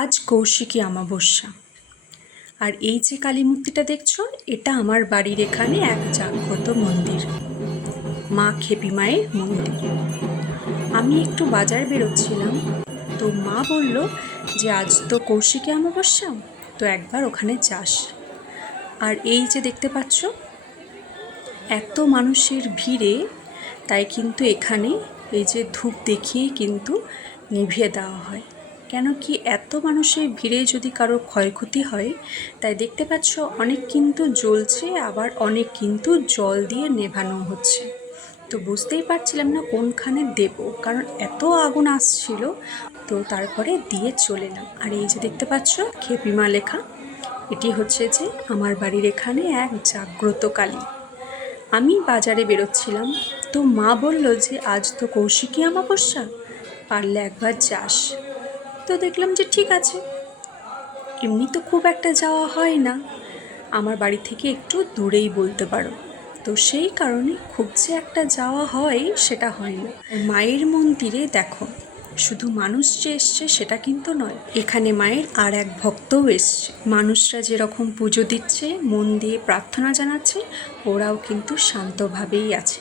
আজ কৌশিকী অমাবস্যা। আর এই যে কালী মূর্তিটা দেখছো, এটা আমার বাড়ির এখানে এক জাগ্রত মন্দির, মা খেপি মায়ের মন্দির। আমি একটু বাজার বেরোচ্ছিলাম, তো মা বলল যে আজ তো কৌশিকী অমাবস্যা, তো একবার ওখানে যাস। আর এই যে দেখতে পাচ্ছ এত মানুষের ভিড়ে, তাই কিন্তু এখানে এই যে ধূপ দেখিয়ে কিন্তু নিভিয়ে দেওয়া হয়। কেন কি এত মানুষের ভিড়ে যদি কারো ক্ষয়ক্ষতি হয়, তাই দেখতে পাচ্ছ অনেক কিন্তু জ্বলছে, আবার অনেক কিন্তু জল দিয়ে নেভানো হচ্ছে। তো বুঝতেই পারছিলাম না কোনখানে দেব, কারণ এত আগুন আসছিল। তো তারপরে দিয়ে চলে এলাম। আর এই যে দেখতে পাচ্ছ খেপিমা লেখা, এটি হচ্ছে যে আমার বাড়ির এখানে এক জাগ্রত কালী। আমি বাজারে বেরোচ্ছিলাম, তো মা বলল যে আজ তো কৌশিকী অমাবস্যা, পারলে একবার যাস। তো দেখলাম যে ঠিক আছে, এমনি তো খুব একটা যাওয়া হয় না, আমার বাড়ি থেকে একটু দূরেই বলতে পারো। তো সেই কারণে খুব যে একটা যাওয়া হয় সেটা হয় না। মায়ের মন্দিরে দেখো, শুধু মানুষ যে এসছে সেটা কিন্তু নয়, এখানে মায়ের আর এক ভক্তও এসছে। মানুষরা যেরকম পুজো দিচ্ছে, মন দিয়ে প্রার্থনা জানাচ্ছে, ওরাও কিন্তু শান্তভাবেই আছে।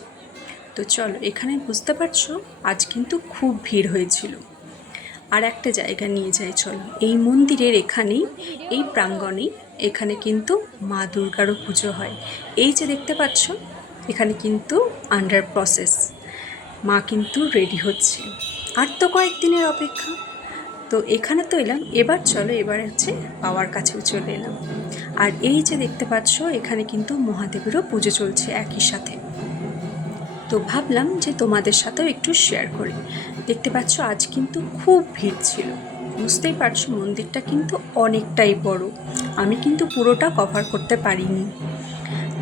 তো চলো, এখানে বুঝতে পারছো আজ কিন্তু খুব ভিড় হয়েছিল। আর একটা জায়গা নিয়ে যাই চলো, এই মন্দিরের এখানেই, এই প্রাঙ্গণেই এখানে কিন্তু মা দুর্গারও পুজো হয়। এই যে দেখতে পাচ্ছ এখানে কিন্তু আন্ডার প্রসেস, মা কিন্তু রেডি হচ্ছে, আর তো কয়েকদিনের অপেক্ষা। তো এখানে তো এলাম, এবার চলো এবার হচ্ছে বাবার কাছেও চলে এলাম। আর এই যে দেখতে পাচ্ছ এখানে কিন্তু মহাদেবেরও পুজো চলছে একই সাথে। তো ভাবলাম যে তোমাদের সাথেও একটু শেয়ার করি। দেখতে পাচ্ছ আজ কিন্তু খুব ভিড় ছিল, বুঝতেই পারছো মন্দিরটা কিন্তু অনেকটাই বড়, আমি কিন্তু পুরোটা কভার করতে পারিনি।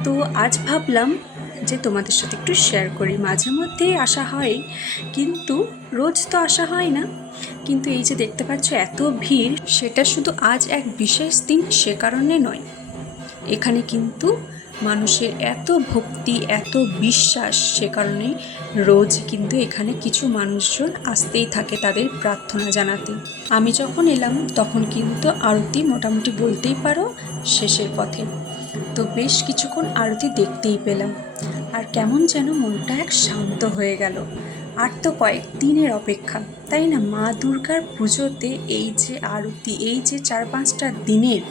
তো আজ ভাবলাম যে তোমাদের সাথে একটু শেয়ার করি। মাঝে মধ্যেই আসা হয়, কিন্তু রোজ তো আসা হয় না। কিন্তু এই যে দেখতে পাচ্ছ এত ভিড়, সেটা শুধু আজ এক বিশেষ দিন সে কারণে নয়, এখানে কিন্তু মানুষের এত ভক্তি, এত বিশ্বাস, সে কারণে রোজ কিন্তু এখানে কিছু মানুষজন আসতেই থাকে তাদের প্রার্থনা জানাতে। আমি যখন এলাম তখন কিন্তু আরতি মোটামুটি বলতেই পারো শেষের পথে। তো বেশ কিছুক্ষণ আরতি দেখতেই পেলাম, আর কেমন যেন মনটা এক শান্ত হয়ে গেল। আর তো কয়েকদিনের অপেক্ষা, তাই না? মা দুর্গার পুজোতে এই যে আরতি, এই যে 4-5টা দিনের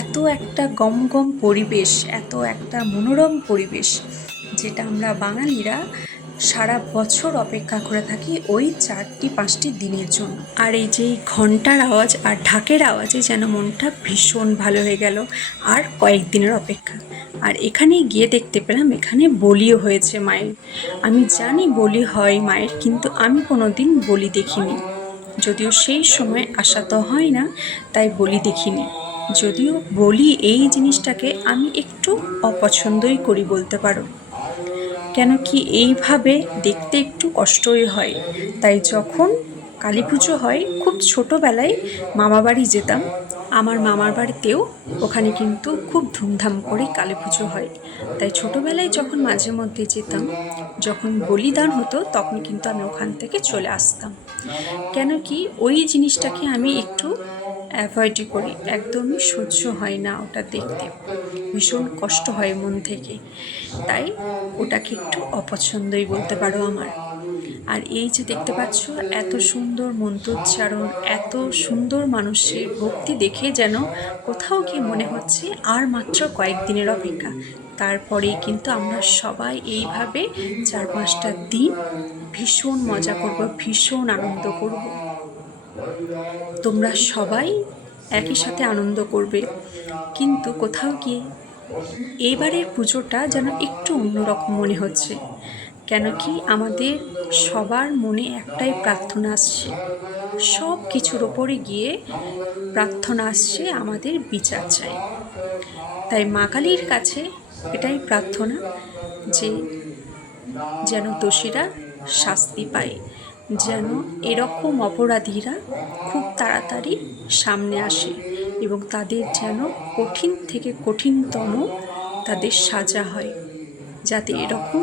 এত একটা গমগম পরিবেশ, এত একটা মনোরম পরিবেশ, যেটা আমরা বাঙালিরা সারা বছর অপেক্ষা করে থাকি ওই 4-5টি দিনের জন্য। আর এই যে ঘন্টার আওয়াজ আর ঢাকের আওয়াজে যেন মনটা ভীষণ ভালো হয়ে গেল। আর কয়েকদিনের অপেক্ষা, আর এখানে গিয়ে দেখতে পেলাম এখানে বলিও হয়েছে মায়ের। আমি জানি বলি হয় মায়ের, কিন্তু আমি কোনো দিন বলি দেখিনি, যদিও সেই সময় আসা তো হয় না, তাই বলি দেখিনি। যদিও বলি এই জিনিসটাকে আমি একটু অপছন্দই করি বলতে পারো, কেন কি এইভাবে দেখতে একটু কষ্টই হয়। তাই যখন কালী পুজো হয়, খুব ছোটোবেলায় মামাবাড়ি যেতাম, আমার মামার বাড়িতেও ওখানে কিন্তু খুব ধুমধাম করে কালী পুজো হয়। তাই ছোটোবেলায় যখন মাঝে মধ্যে যেতাম, যখন বলিদান হতো তখন কিন্তু আমি ওখান থেকে চলে আসতাম। কেন কি ওই জিনিসটাকে আমি একটু অ্যাভয়েডই করি, একদমই সহ্য হয় না ওটা দেখতে, ভীষণ কষ্ট হয় মন থেকে, তাই ওটাকে একটু অপছন্দই বলতে পারো আমার। আর এই যে দেখতে পাচ্ছ এত সুন্দর মন্ত্রোচ্চারণ, এত সুন্দর মানুষের ভক্তি দেখে যেন কোথাও গিয়ে মনে হচ্ছে আর মাত্র কয়েকদিনের অপেক্ষা, তারপরেই কিন্তু আমরা সবাই এইভাবে 4-5টা দিন ভীষণ মজা করব, ভীষণ আনন্দ করব। তোমরা সবাই একই সাথে আনন্দ করবে, কিন্তু কোথাও গিয়ে এবারের পুজোটা যেন একটু অন্যরকম মনে হচ্ছে। কেন কি আমাদের সবার মনে একটাই প্রার্থনা আসছে, সব কিছুর ওপরে গিয়ে প্রার্থনা আসছে আমাদের বিচার চাই। তাই মা কালীর কাছে এটাই প্রার্থনা যে যেন দোষীরা শাস্তি পায়, যেন এরকম অপরাধীরা খুব তাড়াতাড়ি সামনে আসে, এবং তাদের যেন কঠিন থেকে কঠিনতম তাদের সাজা হয়, যাতে এরকম